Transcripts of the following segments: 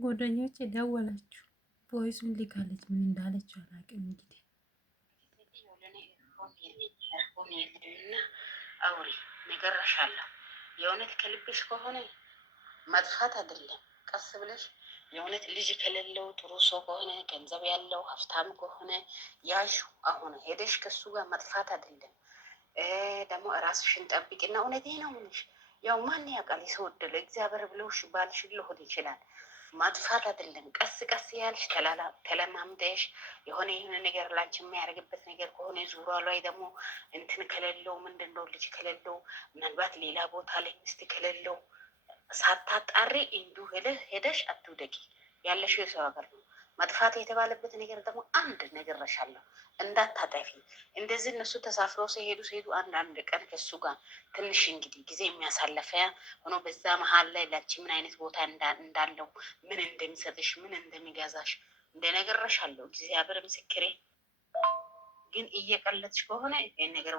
ጓደኞቼ ደወለችው ቮይሱን ልካለች። ምን እንዳለች አላውቅም። እንግዲህ አውሪ ነገርሻለሁ። የእውነት ከልብሽ ከሆነ መጥፋት አይደለም፣ ቀስ ብለሽ የእውነት ልጅ ከሌለው ጥሩ ሰው ከሆነ ገንዘብ ያለው ሀብታም ከሆነ ያዥ። አሁን ሄደሽ ከሱ ጋር መጥፋት አይደለም። ደግሞ ራስሽን ጠብቂና እውነቴ ነው ምንሽ ያው ማን ያውቃል የሰው ዕድል እግዚአብሔር ብለውሽ ባልሽን ሊሆን ይችላል። ማጥፋት አይደለም። ቀስ ቀስ ያልሽ ተለማምደሽ የሆነ ነገር ላንቺ የሚያደርግበት ነገር ከሆነ ዙሯ ላይ ደግሞ እንትን ከሌለው ምንድን ነው ልጅ ከሌለው ምናልባት ሌላ ቦታ ላይ ሚስት ከሌለው ሳታጣሪ እንዲሁ ሄደሽ አትውደቂ። ያለሽው የሰው ሀገር ነው። መጥፋት የተባለበት ነገር ደግሞ አንድ ነገር ረሻለሁ እንዳታጠፊ። እንደዚህ እነሱ ተሳፍረው ሲሄዱ አንዳንድ ቀን ከሱ ጋር ትንሽ እንግዲህ ጊዜ የሚያሳለፈያ ሆኖ በዛ መሀል ላይ ላቺ ምን አይነት ቦታ እንዳለው ምን እንደሚሰጥሽ ምን እንደሚገዛሽ እንደ ነገር ረሻለሁ። እግዚአብሔር ምስክሬ። ግን እየቀለጥሽ ከሆነ ይህን ነገር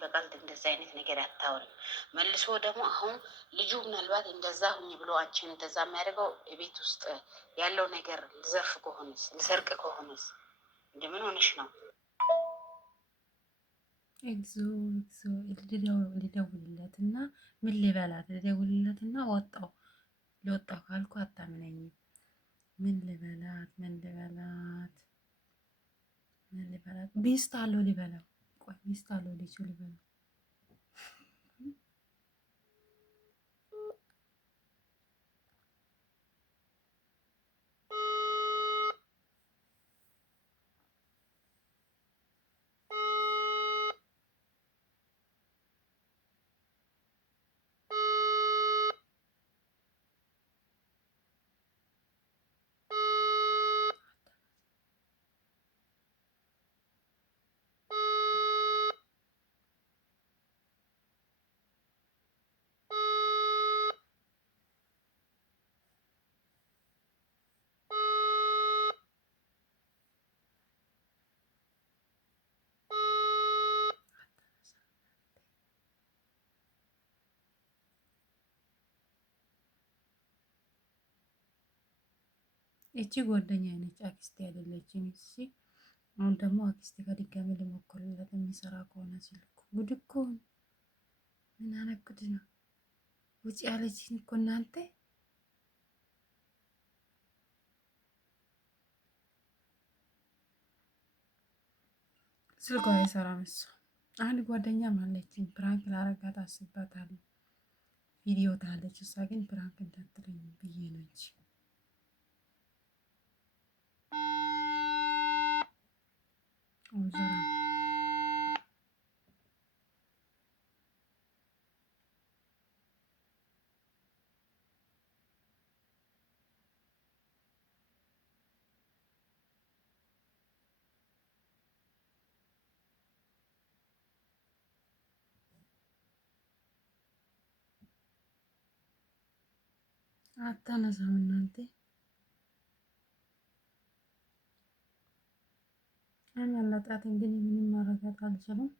በቀልድ እንደዛ አይነት ነገር አታወሪም። መልሶ ደግሞ አሁን ልጁ ምናልባት እንደዛ ሁኝ ብሎ አንቺን እንደዛ የሚያደርገው ቤት ውስጥ ያለው ነገር ልዘርፍ ከሆነስ ልሰርቅ ከሆነስ እንደምን ሆነሽ ነው? ልደውልለት እና ምን ልበላት? ልደውልለት እና ወጣው ካልኩ አታምነኝም። ምን ልበላት? ሚስት አለው ሊበላው። ቆይ ሚስት አለው ልጁ ሊበላው። እቺ ጓደኛ ነች፣ አክስቴ አይደለችም። እሺ አሁን ደግሞ አክስቴ ጋር ድጋሚ ልሞክርለት የሚሰራ ከሆነ ስልኩ ጉድ እኮ ምን አነኩት ነው። ውጭ ያለችኝ እኮ እናንተ ስልኳ አይሰራም። እሷ አንድ ጓደኛ ማለችኝ ፕራንክ ላረጋት አስባታለሁ ቪዲዮ ታለች። እሷ ግን ፕራንክ እንዳትለኝ ብዬ ነች። አታነሳም እናንተ አመለጣት። እንግዲህ ምንም ማረጋት አልችልም።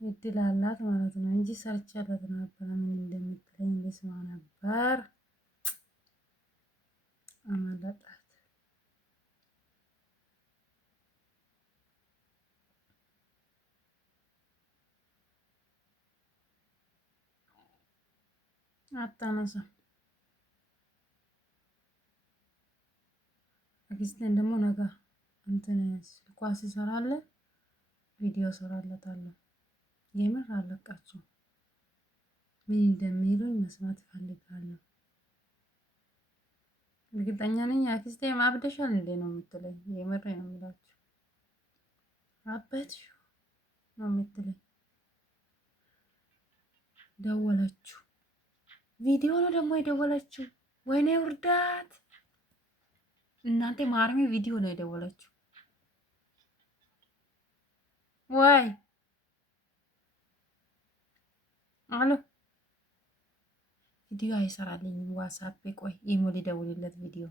እድል አላት ማለት ነው እንጂ ሰርቻለት ነበር። ምን እንደምትለኝ ልስማ ነበር። አመለጣት። አታነሳም። አክስቴን ደግሞ ነገ እንትን ስልኳ ሲሰራለ ቪዲዮ ሰራለታለሁ። የምር አለቃቸው ምን እንደሚሉኝ መስማት እፈልጋለሁ። እርግጠኛ ነኝ አክስቴ ማብደሻል እንዴ ነው የምትለኝ። የምር ነው የምላችሁ። አበድሽ ነው የምትለኝ። ደወለችው። ቪዲዮ ነው ደግሞ የደወለችው። ወይኔ ውርዳት እናንተ ማርሚ ቪዲዮ ነው የደወለችው። ወይ አሎ ቪዲዮ አይሰራልኝም ዋትስአፕ። ቆይ ኢሞ ሊደውልለት ቪዲዮ።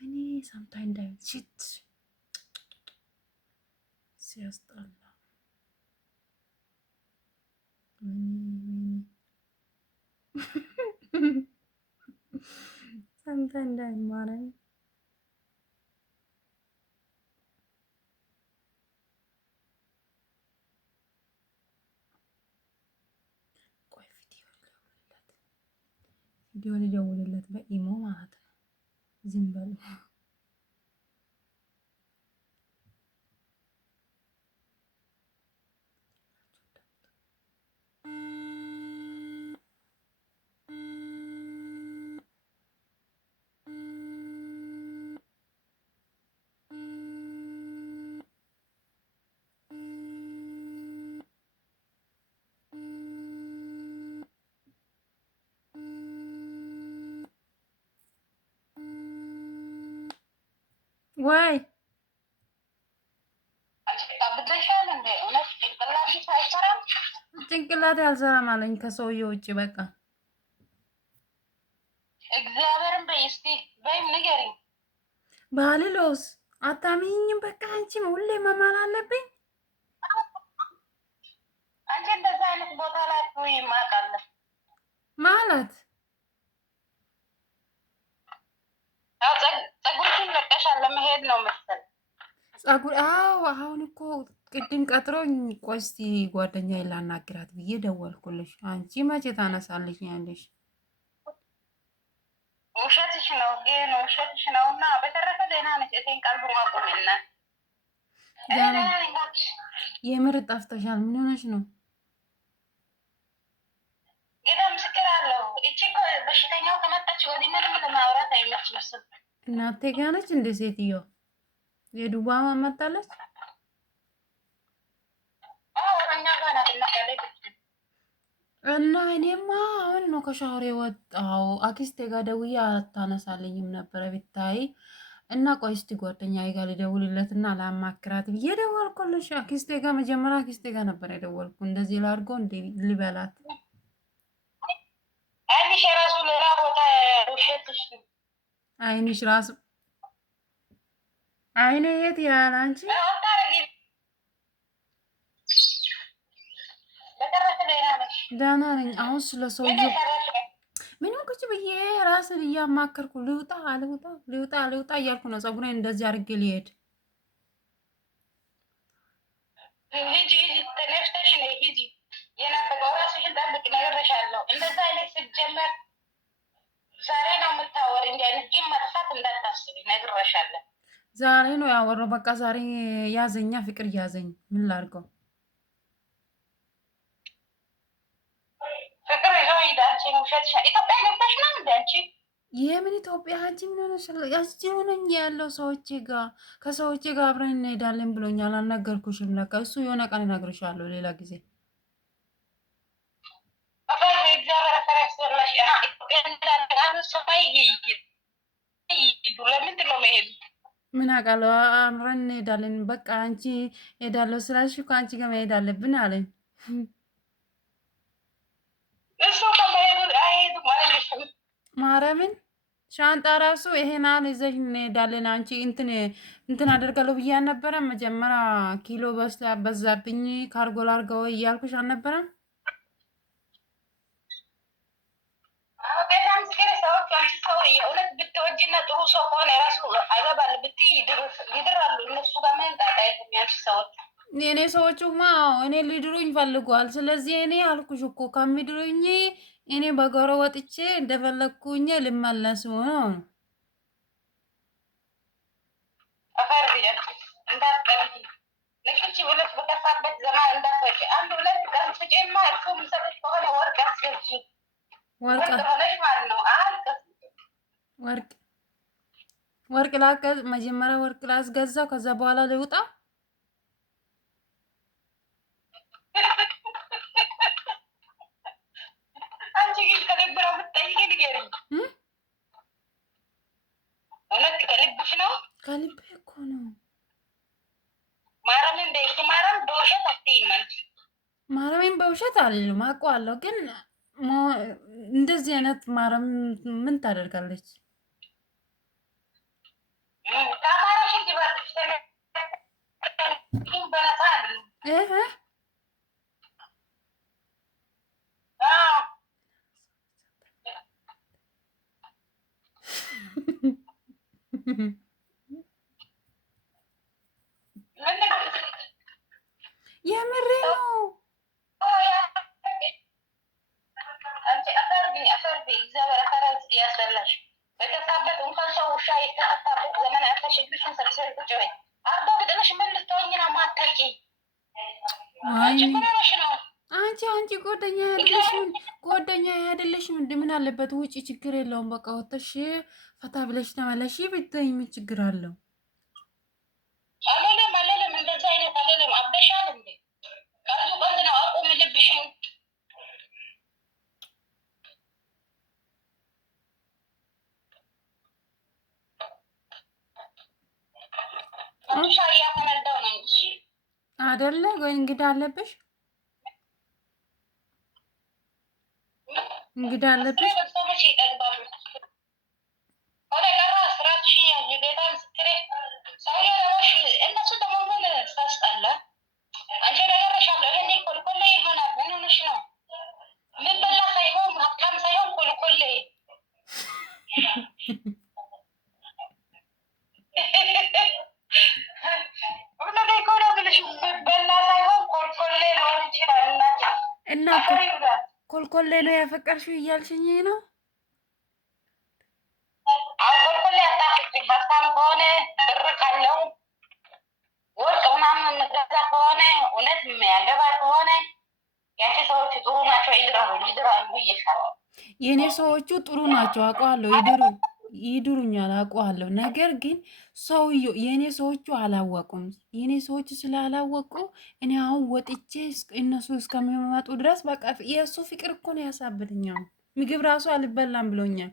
ወይኔ ሰምታኝ እንዳይሆን ሽት ሲያስጠላ። ሰምታ እንዳይማረኝ ቆይ ቪዲዮ ልደውልለት በኢሞ ማለት ነው። ዝም በሉ ወይ ጭንቅላት ያልሰራም አለኝ ከሰውዬው ውጭ በቃ እግዚአብሔርን በይ እስቲ በይም ንገሪኝ። ባልሎስ አታሚኝም። በቃ አንቺን ሁሌ መማል አለብኝ። አንቺ እንደዛ አይነት ቦታ ላይ ማቃለፍ ማለት ጸጉርሽን ለቀሻል ለመሄድ ነው መሰል ጸጉር። አዎ አሁን እኮ ቅድም ቀጥሮኝ ቆይ እስቲ ጓደኛዬ ላናግራት ብዬ ደወልኩልሽ። አንቺ መቼ ታነሳለሽ ያለሽ? ውሸትሽ ነው ግን ውሸትሽ ነው። እና በተረፈ ደህና ነች። እቴን ቀልብ ማቆምና የምር ጠፍተሻል። ምን ሆነሽ ነው? ጌታ ምስክር አለው። እቺ እኮ በሽተኛው ከመጣች ወዲህ ምንም ለማውራት አይመችም። እናቴ ጋ ነች እንደ ሴትዮ የዱባማ መጣለች። እና እኔማ አሁን ነው ከሻወር የወጣው። አክስቴ ጋር ደውዬ አታነሳልኝም ነበረ ብታይ። እና ቆይ እስቲ ጓደኛዬ ጋር ልደውልለት እና ላማክራት ብዬ ደወልኩልሽ። አክስቴ ጋር መጀመሪያ አክስቴ ጋር ነበር የደወልኩ። እንደዚህ ላድርጎ እንደ ልበላት አይንሽ ራሱ ሌላ ቦታ ውሸትሽ አይንሽ ራሱ አይኔ የት ያለ አንቺ ደህና ነኝ። አሁን ስለ ሰውዬው ምንም ቁጭ ብዬ ራስን እያማከርኩ ልውጣ አልውጣ ልውጣ አልውጣ እያልኩ ነው። ፀጉሬን እንደዚህ አድርጌ ልሄድ ሂጂ ተነስተሽ ነይ ሂጂ። የናፈቀው ራስሽን ጠብቅ ነግሬሻለሁ። እንደዛ አይነት ስትጀመር ዛሬ ነው የምታወሪ። እንዲ አይነት ግን መጥፋት እንዳታስቢ ነግሬሻለሁ። ዛሬ ነው ያወራው። በቃ ዛሬ ያዘኛ ፍቅር ያዘኝ። ምን ላድርገው? ፍቅር ይዞ ሂዳንቺ ውሸትሽ። ኢትዮጵያ ገብተሽ ነው እንደ አንቺ የምን ኢትዮጵያ? አንቺ ምን ሆነሽ? እዚሁ ነኝ ያለው ሰዎቼ ጋር ከሰዎቼ ጋር አብረን እንሄዳለን ብሎኛል። አልነገርኩሽም? ለካ እሱ የሆነ ቀን እነግርሻለሁ ሌላ ጊዜ። ምን አውቃለሁ። አብረን እንሄዳለን በቃ አንቺ ሄዳለሁ ስላልሽ እኮ አንቺ ጋር መሄድ አለብን አለኝ። ማርያምን ሻንጣ ራሱ ይሄን አለ ይዘሽ እንሄዳለን። አንቺ እንትን አደርጋለሁ ብዬ አልነበረም? መጀመሪያ ኪሎ በዛብኝ ካርጎ ላድርገው እያልኩሽ አልነበረም? የእውነት ብትወጂና ጥሩ ሰው ከሆነ የራሱ አይገባል ብትይ ይድራሉ። እነሱ ጋር ምን ጣጣ የለም። ያንቺ ሰዎች የእኔ ሰዎቹማ እኔ ሊድሩኝ ፈልጓል። ስለዚህ እኔ አልኩሽ እኮ ከሚድሩኝ እኔ በጎሮ ወጥቼ እንደፈለግኩኝ ልመለስ ነው። አፈር እንዳትቀልጂ ንክች ብለሽ በከፋበት ዘመን እንዳትወጪ። አንድ ሁለት ቀን ፍጬማ እሱ ምሰጥሽ ከሆነ ወርቅ አስገጂ። ወርቅ ሆነሽ ማለት ነው። ወርቅ ላገዝ መጀመሪያ ወርቅ ላስገዛው ከዛ በኋላ ልውጣ። አንቺ ግን ከልብ ነው የምትጠይቂ? ንገሪኝ። እውነት ከልብሽ ነው? ከልቤ እኮ ነው። ማርያምን በይሽ። ማርያም በውሸት አትይም አንቺ። ማርያምን በውሸት አልልም፣ አውቀዋለሁ። ግን እንደዚህ አይነት ማርያም ምን ታደርጋለች? ከአማራሽ እንዲባርሽ በነፃ የምሬ ነው። በገባበት እንኳን ሰው ውሻ የተቀጣበት ዘመን ያለሽ እግርሽን ሰብስበሽ ቁጭ በይ። አርባ ግጥምሽ ምን ልትሆኝ ነው? ማታቂ አንቺ ምን ሆነሽ ነው? አንቺ ጓደኛ አይደለሽም? ምን አለበት ውጪ፣ ችግር የለውም። በቃ ወጥተሽ ፈታ ብለሽ ተመለሽ ብትይ ምን ችግር አለው? አለለም እንደዛ አይነት አለለም። አብደሻል እንዴ? ቀልዱ ቀልድ ነው። አቁም ልብሽን። ሻ እያፈነዳው ነው እንጂ አይደለ ወይ? እንግዳ አለብሽ? እንግዳ አለብሽ? እና ኮልኮሌ ነው ያፈቀርሽው እያልሽኝ ነው? ኮልኮሌ አታፍቅሪ። ሀብታም ከሆነ ብር ካለው ወርቅ ምናምን የምትገዛ ከሆነ እውነት የሚያገባ ከሆነ ያንቺ ሰዎች ጥሩ ናቸው። ይድራሉ እየሻለው የእኔ ሰዎቹ ጥሩ ናቸው አውቀዋለሁ። ይድሩኛል አውቀዋለሁ። ነገር ግን ሰውዬው የእኔ ሰዎቹ አላወቁም። የእኔ ሰዎቹ ስላላወቁ እኔ አሁን ወጥቼ እነሱ እስከሚመጡ ድረስ በቃ የእሱ ፍቅር እኮ ነው ያሳብደኛል። ምግብ ራሱ አልበላም ብሎኛል።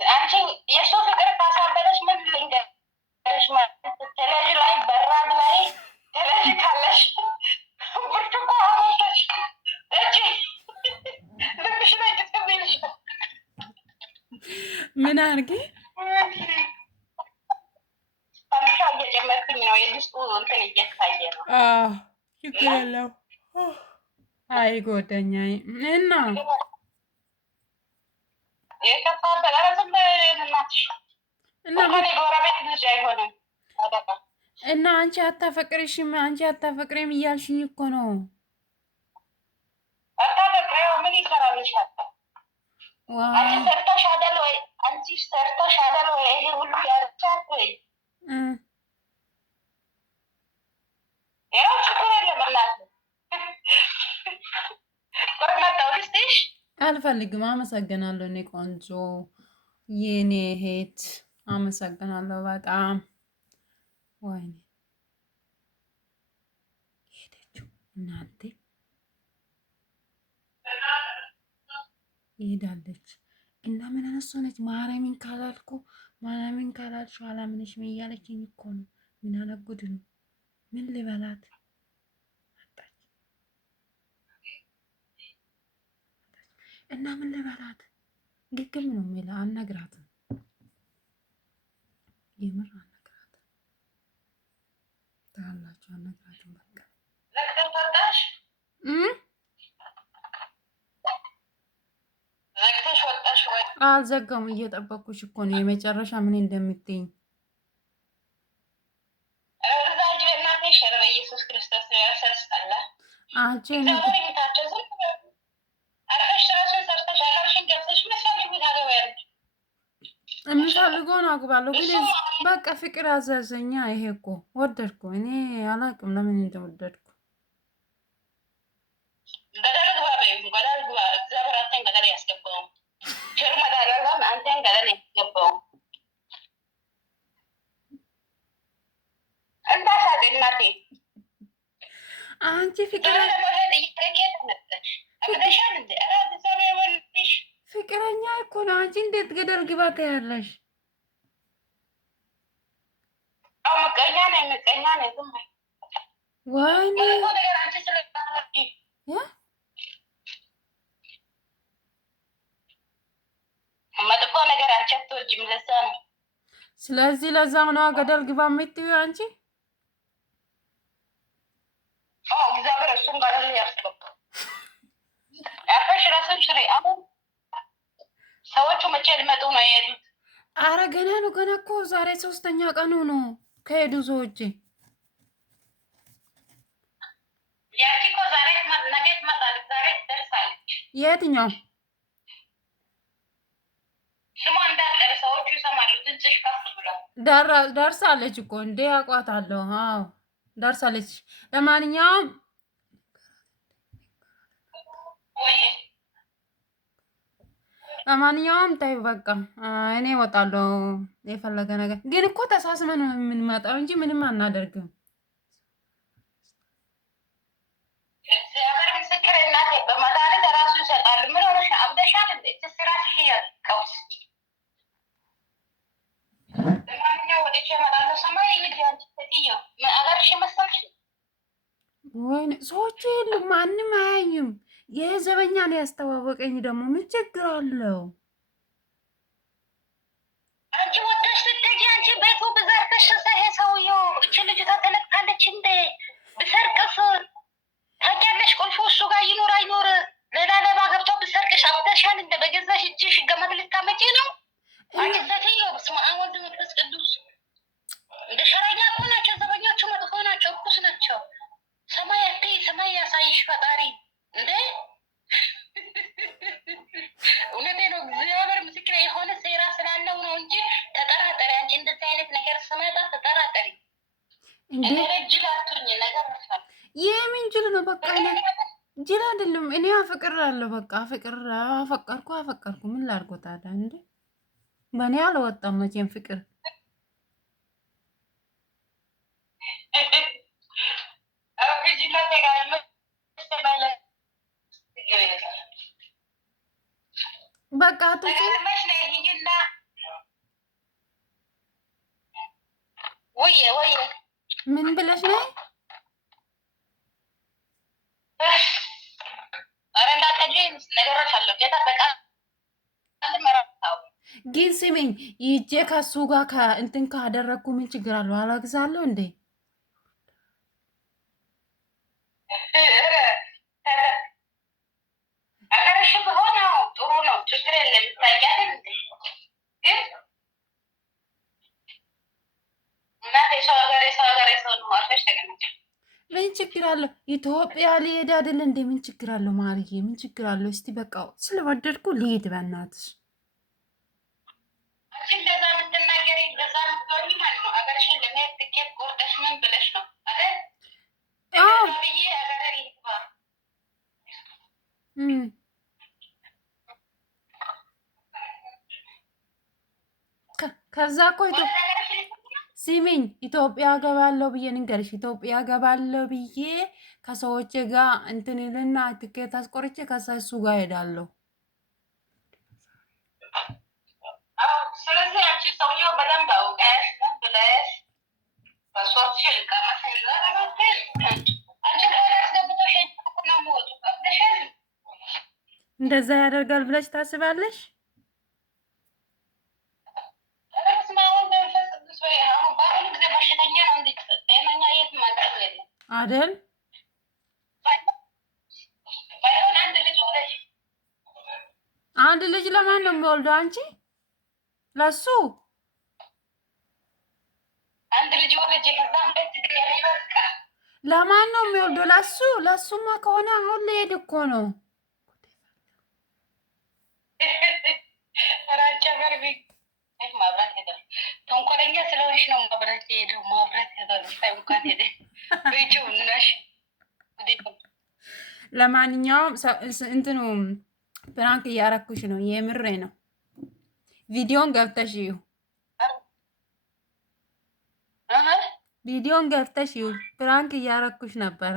አንቺ የእሱ ፍቅር ካሳበደች ምን ልንገርሽ? ቴሌቪዥን ላይ በራድ ላይ ቴሌቪዥን ካለሽ ብርጭቆ አመጣሽ እጂ ልብሽ ላይ ትስብልሽ ምን አድርጌ ታንሻ እየጨመርኩኝ ነው። የድስቱ እንትን እየታየ ነው። ችግር የለው። አይ ጓደኛዬ እና የከፋበት ኧረ ዝም እናትሽ እና ጎረቤት ልጅ አይሆንም። እና አንቺ አታፈቅሪሽም፣ አንቺ አታፈቅሪም እያልሽኝ እኮ ነው። አታፈቅሪው ምን ይሰራልሻል? አንቺ ሰርተሽ አይደል ወይ? አንቺ ሰርተሽ አይደል ወይ? ይሄ ሁሉ ያረቻት ወይ? ያው ችግር የለም እናት ቆርመጣው ልስጥሽ። አልፈልግም፣ አመሰግናለሁ። እኔ ቆንጆ የኔ እህት አመሰግናለሁ በጣም። ወይኔ ሄደችው እናንተ ይሄዳለች እና ምን አነሱ ነች? ማርያምን ካላልኩ ማርያምን ካላልሽ አላምንሽም እያለችኝ እኮ ነው። ምን አለጉድ ነው? ምን ልበላት? እና ምን ልበላት? ግግም ነው የሚለው። አልነግራትም፣ የምር አልነግራትም። ታላችሁ አልነግራትም። በቃ አልዘጋም። እየጠበኩሽ እኮ ነው የመጨረሻ ምን እንደምትይኝ። ኢየሱስ ክርስቶስ ያሰስጣላ አንቺ የምፈልገውን አግባለሁ፣ ግን በቃ ፍቅር አዘዘኛ። ይሄ እኮ ወደድኩ። እኔ አላውቅም ለምን እንደወደድኩ። አንቺ ፍቅረኛ እኮ ነው። አንቺ እንዴት ገደል ግባት ያለሽ? ምቀኛ ነኝ፣ ምቀኛ ነኝ። ወይኔ መጥፎ ነገር አንቺ አትወጂም፣ ለዛ ነው። ስለዚህ ለዛም ነው ገደል ግባ የምትይው አንቺ። እግዚአብሔር እሱን ገደል ያስገባ። አፈሽ ራስን ሽሪ። አሁን ሰዎቹ መቼ ሊመጡ ነው የሄዱት? አረ ገና ነው፣ ገና እኮ ዛሬ 3ኛ ቀኑ ነው ከሄዱ ሰዎች። ያቺ እኮ ዛሬ ነገ ትመጣለች፣ ዛሬ ትደርሳለች። የትኛው ስሟ እንዳጠረ ሰዎቹ ይሰማሉ። ድምፅሽ ከፍ ብሏል። ደርሳለች እኮ እንዴ አውቃታለሁ። አዎ ደርሳለች። ለማንኛውም ለማንኛውም ታይ በቃ እኔ እወጣለሁ። የፈለገ ነገር ግን እኮ ተሳስመን ነው የምንመጣው እንጂ ምንም አናደርግም። እግዚአብሔር ምስክር እናቴ በመድኃኒት ራሱ ይሰጣሉ። ምን ሆነሽ ነው? አብደሻል እንዴ? ትስራት ቀውስ። ለማንኛውም ወደቼ እመጣለሁ። ሰማይ እንግዲህ አንቺ ሴትዮ ምን አገርሽ መሰልሽ? ወይኔ ሰዎቹ የሉም፣ ማንም አያኝም። ይህ ዘበኛ ነው ያስተዋወቀኝ። ደግሞ ምን ችግር አለው? አንቺ ወደሽ ስትሄጂ አንቺ ቤቱ ብዘርፍሽ ይሄ ሰውዬው እቺ ልጅቷ ተለቅታለች እንዴ? ብሰርቅስ ታውቂያለሽ? ቁልፉ እሱ ጋር ይኖር አይኖር ሌላ ሌባ ገብቶ ብሰርቅሽ አብተሻል እንደ በገዛሽ እጅሽ ገመድ ልታመጪ ነው? አንቺ ሴትዮ በስመ አብ ወወልድ ወመንፈስ ቅዱስ። እንደ ሸረኛ እኮ ናቸው ዘበኞቹ፣ መጥፎ ናቸው፣ እርኩስ ናቸው። ሰማይ ሰማይ ያሳይሽ ፈጣሪ እንዴ! እውነቴ ነው። እግዚአብሔር ምስክር የሆነ ሴራ ስላለው ነው እንጂ ተጠራጠሪ። አንቺ እንደዚህ አይነት ነገር ስመጣ ተጠራጠሪ። ጅል አትሁኝ። ነገር አልፋል። ይህ ምን ጅል ነው? በቃ ጅል አይደለም። እኔ አፈቅራለሁ። በቃ አፈቀርኩ። ምን ላድርጎ ታዲያ? እንዴ በእኔ አልወጣም መቼም ፍቅር። በቃ ምን ብለሽ ነው? ግን ስሚኝ፣ ይጄ ከሱ ጋር እንትን ካደረግኩ ምን ችግር አለው? አላግዛለሁ እንዴ? አገርሽ ቢሆን ጥሩ ነው፣ ችግር የለም። ይታያል ግን እናቴ ሰው ሀገር የሰው ነው። አርፈሽ ተቀመጭ። ምን ችግር አለው? ኢትዮጵያ ሊሄድ አይደል እንዴ? ምን ችግር አለው ማርዬ? ምን ችግር አለው? እስቲ በቃ ስለወደድኩ ሊሄድ በእናትሽ። አንቺ እንደዛ የምትናገሪ እንደዛ ምትሆኝ ማለት ነው። አገርሽን ለመሄድ ትኬት ቆርጠሽ ምን ብለሽ ነው አይደል? ብዬ አገር ይግባ ከዛ እኮ ሲሚኝ ኢትዮጵያ ገባለሁ ብዬ ንገርሽ፣ ኢትዮጵያ ገባለሁ ብዬ ከሰዎች ጋር እንትንልና ትኬት አስቆርጬ ከዛ እሱ ጋር ሄዳለሁ። ስለዚህ አንቺ ሰውየው በደንብ አውቀሽ ምን ብለሽ በሶስት እንደዛ ያደርጋል ብለሽ ታስባለሽ? አይደል? አንድ ልጅ ለማን ነው የሚወልደው? አንቺ ለሱ አንድ ልጅ ወለጅ ከዛ ሁለት ድጋሚ በቃ ለማን ነው የሚወልደው? ለሱ ለሱማ ከሆነ አሁን ልሄድ እኮ ነው። ራጃ በርቢ ማብራት ሄደ። ተንኮለኛ ስለሆንሽ ነው ማብራት ሄደው። ማብራት ሄደ እንኳን ሄደ ቤቸው እናሽ። ለማንኛውም እንትኑ ፕራንክ እያረኩሽ ነው። የምሬ ነው። ቪዲዮን ገብተሽ እዩ። ቪዲዮን ገብተሽ እዩ። ፕራንክ እያረኩሽ ነበረ።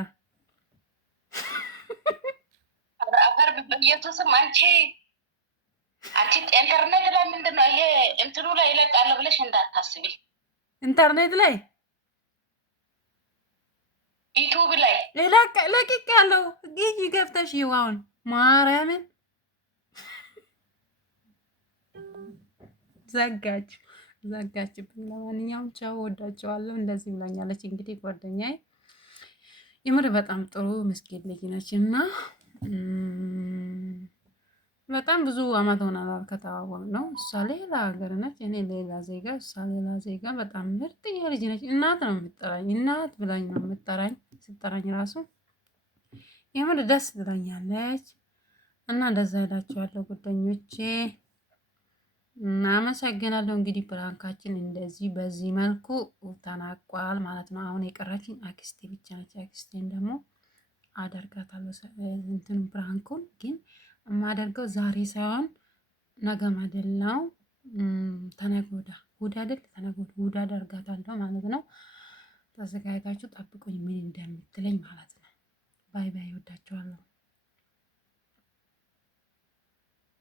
አፈር በኢየሱስም አንቺ ኢንተርኔት ላይ ምንድን ነው ይሄ እንትኑ ላይ ይለቃለሁ ብለሽ እንዳታስቢ። ኢንተርኔት ላይ ዩቱብ ላይ ለቅቅ ያለው ይህ ገብተሽ እዩ። አሁን ማርያምን ዘጋችብኝ። ለማንኛውም ቻው፣ ወዳቸዋለሁ። እንደዚህ ብላኛለች እንግዲህ ጓደኛዬ። የምር በጣም ጥሩ ምስኪን ልጅ ነች እና በጣም ብዙ አመት ሆናል ከተዋወቅን ነው። እሷ ሌላ ሀገር ነች፣ እኔ ሌላ ዜጋ፣ እሷ ሌላ ዜጋ። በጣም ምርጥዬ ልጅ ነች። እናት ነው የምትጠራኝ፣ እናት ብላኝ ነው የምትጠራኝ። ስጠራኝ ራሱ የምር ደስ ትለኛለች። እና እንደዛ እላችኋለሁ ጓደኞቼ። አመሰግናለሁ። እንግዲህ ፕራንካችን እንደዚህ በዚህ መልኩ ተናቋል ማለት ነው። አሁን የቀረችኝ አክስቴ ብቻ ነች። አክስቴን ደግሞ አደርጋታለሁ። እንትን ፕራንኩን ግን የማደርገው ዛሬ ሳይሆን ነገም አይደለው፣ ተነገ ወዲያ እሑድ አይደል? ተነገ ወዲያ እሑድ አደርጋታለሁ ማለት ነው። ተዘጋጅታችሁ ጠብቁኝ ምን እንደምትለኝ ማለት ነው። ባይ ባይ። ወዳችኋለሁ።